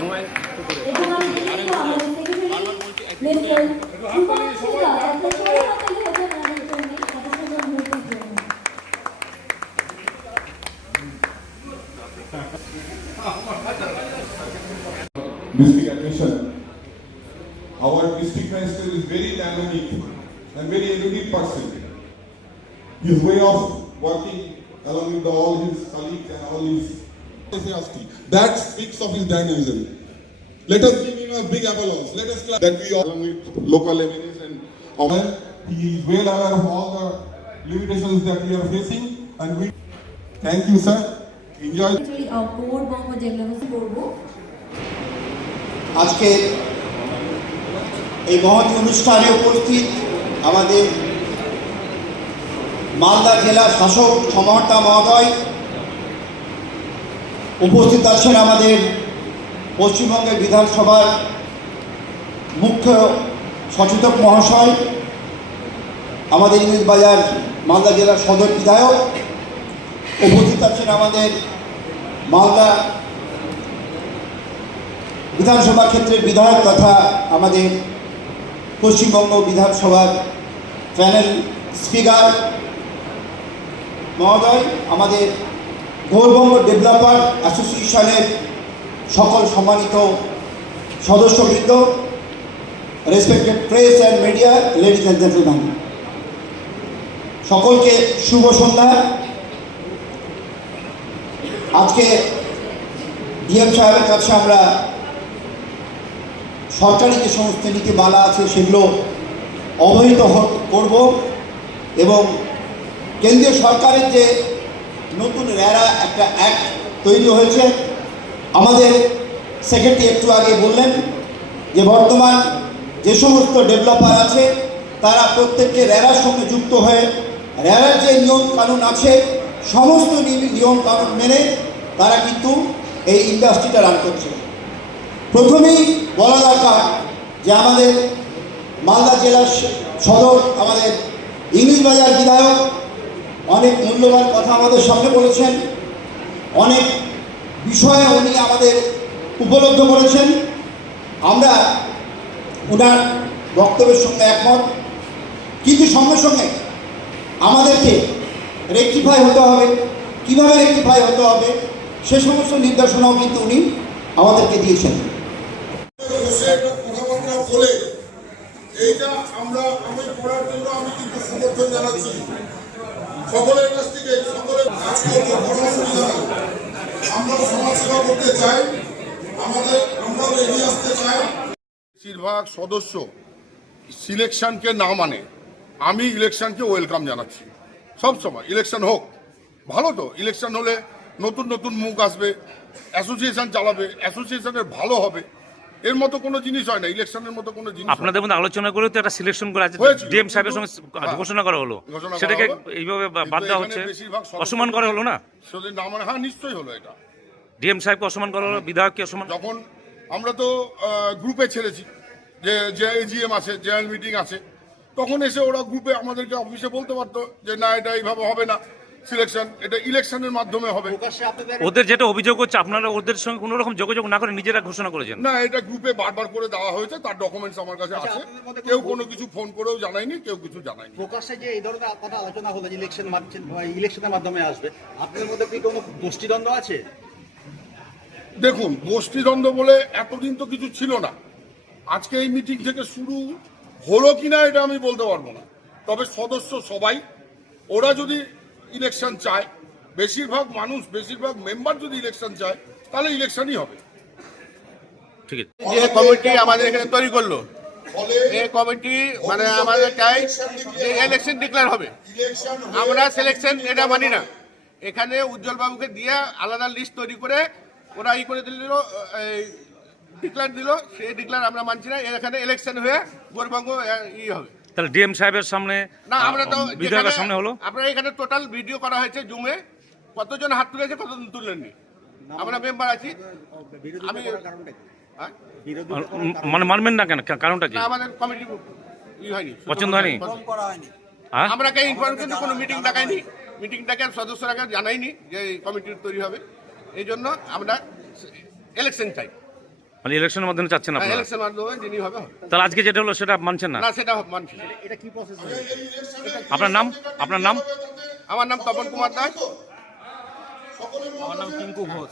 District admission. Our district minister is very dynamic and very erudite person. His way of working along with all his colleagues and all his that speaks of his dynamism. Let us give him a big applause. Let us clap that we are along with local MNAs and all. He is well aware of all the limitations that we are facing, and we thank you, sir. Enjoy. আজকে এই মহৎ অনুষ্ঠানে উপস্থিত আমাদের মালদা জেলা শাসক সমাহর্তা মহোদয়, উপস্থিত আছেন আমাদের পশ্চিমবঙ্গের বিধানসভার মুখ্য সচেতক মহাশয়, আমাদের ইংরেজবাজার মালদা জেলার সদর বিধায়ক, উপস্থিত আছেন আমাদের মালদা বিধানসভা ক্ষেত্রের বিধায়ক তথা আমাদের পশ্চিমবঙ্গ বিধানসভার প্যানেল স্পিকার মহোদয়, আমাদের গৌরবঙ্গ ডেভেলপার অ্যাসোসিয়েশনের সকল সম্মানিত সদস্যবৃন্দ, respected press and media, ladies and gentleman, সকলকে শুভ সন্ধ্যা। আজকে ডিএম সাহেবের কাছে আমরা সরকারি যে সমস্ত নীতিমালা আছে সেগুলো অবহিত করব এবং কেন্দ্রীয় সরকারের যে নতুন রেরা একটা অ্যাক্ট তৈরি হয়েছে, আমাদের সেক্রেটারি একটু আগে বললেন যে বর্তমান যে সমস্ত ডেভেলপার আছে তারা প্রত্যেককে রেরার সঙ্গে যুক্ত হয়ে রেরার যে নিয়ম কানুন আছে সমস্ত নিয়ম কানুন মেনে তারা কিন্তু এই ইন্ডাস্ট্রিটা রান করছে। প্রথমেই বলা দরকার যে আমাদের মালদা জেলার সদর আমাদের ইংরেজবাজার বিধায়ক অনেক মূল্যবান কথা আমাদের সামনে বলেছেন, অনেক বিষয়ে উনি আমাদের উপলব্ধ করেছেন। আমরা ওনার বক্তব্যের সঙ্গে একমত, কিন্তু সঙ্গে সঙ্গে আমাদেরকে রেকটিফাই হতে হবে। কীভাবে রেকটিফাই হতে হবে সে সমস্ত নির্দেশনাও কিন্তু উনি আমাদেরকে দিয়েছেন। কথাবার্তা বলে এইটা আমি করার জন্য আমি কিন্তু সমর্থন জানাচ্ছি সকলের কাছ থেকে। সকলের আমরা সমাজসেবা করতে চাই, আমরাও এগিয়ে আসতে চাই। বেশিরভাগ সদস্য সিলেকশনকে না মানে আমি ইলেকশনকে ওয়েলকাম জানাচ্ছি। সবসময় ইলেকশন হোক, ভালো তো। ইলেকশন হলে নতুন নতুন মুখ আসবে, অ্যাসোসিয়েশন চালাবে, অ্যাসোসিয়েশনের ভালো হবে। এর মতো কোনো জিনিস হয় না, ইলেকশনের মতো কোনো জিনিস। আপনাদের মধ্যে আলোচনা করে তো একটা সিলেকশন করে আছে, ডিএম সাহেবের সঙ্গে ঘোষণা করা হলো, সেটাকে এইভাবে বাদ দেওয়া হচ্ছে, অসম্মান করা হলো না? না মানে হ্যাঁ, নিশ্চয়ই হলো। এটা ডিএম সাহেবকে অসম্মান করা হলো, বিধায়ককে অসম্মান। যখন আমরা তো গ্রুপে ছেড়েছি যে এজিএম আছে, জেনারেল মিটিং আছে, তখন এসে ওরা গ্রুপে আমাদেরকে অফিসে বলতে পারতো যে না, এটা এইভাবে হবে না, সিলেকশন এটা ইলেকশনের মাধ্যমে হবে। ওদের যেটা অভিযোগ হচ্ছে আপনারা ওদের সঙ্গে কোনো রকম যোগাযোগ না করে নিজেরা ঘোষণা করেছেন? না, এটা গ্রুপে বারবার করে দেওয়া হয়েছে, তার ডকুমেন্টস আমার কাছে আছে। কেউ কোনো কিছু ফোন করেও জানায়নি, কেউ কিছু জানায়নি। প্রকাশ্যে যে এই ধরনের কথা আলোচনা হলো যে ইলেকশনের মাধ্যমে আসবে, আপনাদের মধ্যে কি কোনো গোষ্ঠীদ্বন্দ্ব আছে? দেখুন, গোষ্ঠীদ্বন্দ্ব বলে এতদিন তো কিছু ছিল না। আজকে এই মিটিং থেকে শুরু হলো কিনা এটা আমি বলতে পারবো না, তবে সদস্য সবাই, ওরা যদি ইলেকশন চায়, বেশিরভাগ মানুষ, বেশিরভাগ মেম্বার যদি ইলেকশন চায়, তাহলে ইলেকশনই হবে। ঠিক আছে। যে কমিটি আমাদের এখানে তৈরি করলো, এই কমিটি মানে আমাদের চাই যে ইলেকশন ডিক্লেয়ার হবে। আমরা সিলেকশন এটা মানি না। এখানে উজ্জ্বল বাবুকে দিয়ে আলাদা লিস্ট তৈরি করে ওরা ই করে দিল, ডিক্লেয়ার দিল, সেই ডিক্লেয়ার আমরা মানছি না। এখানে ইলেকশন হয়ে গৌরবঙ্গ ই হবে। তাহলে ডিএম সাহেবের সামনে না, আমরা তো বিধায়কের সামনে হলো। আপনারা এখানে টোটাল ভিডিও করা হয়েছে জুমে, কতজন হাত তুলেছে, কতজন তুলেননি। আমরা মেম্বার আছি। আমি মানে মানবেন না কেন? কারণটা কি? আমাদের কমিটি হয়নি, পছন্দ হয়নি। আমরা কে ইনফরমেশন কোনো মিটিং ডাকাইনি, মিটিং ডাকে সদস্যরা জানাইনি যে কমিটি তৈরি হবে। এই জন্য আমরা ইলেকশন চাই। মানে ইলেকশনের মাধ্যমে চাচ্ছেন আপনারা? ইলেকশন মাধ্যমে যিনি হবে হবে। তাহলে আজকে যেটা হলো সেটা মানছেন না? না সেটা মানছি না। এটা কি প্রসেস? আপনার নাম? আপনার নাম? আমার নাম তপন কুমার দাস। আমার নাম টিঙ্কু ঘোষ।